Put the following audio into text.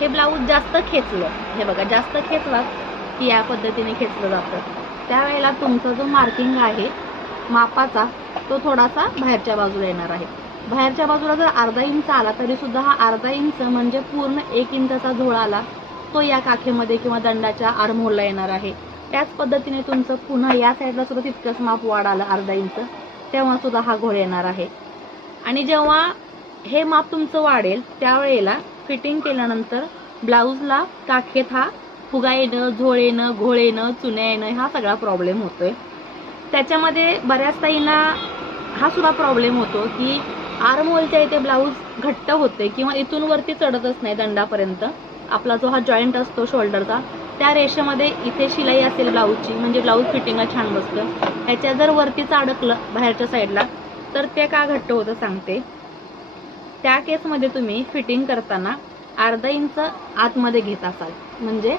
हे ब्लाऊज जास्त खेचलं, हे बघा जास्त खेचला की या पद्धतीने खेचलं जातं, त्यावेळेला तुमचा जो मार्किंग आहे मापाचा तो थोडासा बाहेरच्या बाजूला येणार आहे. बाहेरच्या बाजूला जर अर्धा इंच आला तरी सुद्धा हा अर्धा इंच म्हणजे पूर्ण 1 इंचाचा झोळ आला तो या काखेमध्ये किंवा दंडाच्या आर्महोलला येणार आहे. त्याच पद्धतीने तुमचं पुन्हा या साईडला सुद्धा तितकंच माप वाढ आलं अर्धा इंच, तेव्हा सुद्धा हा घोळ येणार आहे. आणि जेव्हा हे माप तुमचं वाढेल त्यावेळेला फिटिंग केल्यानंतर ब्लाऊजला काखेत हा फुगा येणं, झोळ येणं, घोळ येणं, चुन्या येणं हा सगळा प्रॉब्लेम होतोय. त्याच्यामध्ये बऱ्याच ताईंना हा सुद्धा प्रॉब्लेम होतो की आर्महोलच्या इथे ब्लाऊज घट्ट होते किंवा इथून वरती चढतच नाही दंडापर्यंत. आपला जो हा जॉईंट असतो शोल्डरचा त्या रेषेमध्ये इथे शिलाई असेल ब्लाऊजची म्हणजे ब्लाऊज फिटिंगला छान बसतं. ह्याच्या जर वरतीच अडकलं बाहेरच्या साईडला तर ते का घट्ट होतं सांगते. त्या केसमध्ये तुम्ही फिटिंग करताना अर्धा इंच आतमध्ये घेत असाल म्हणजे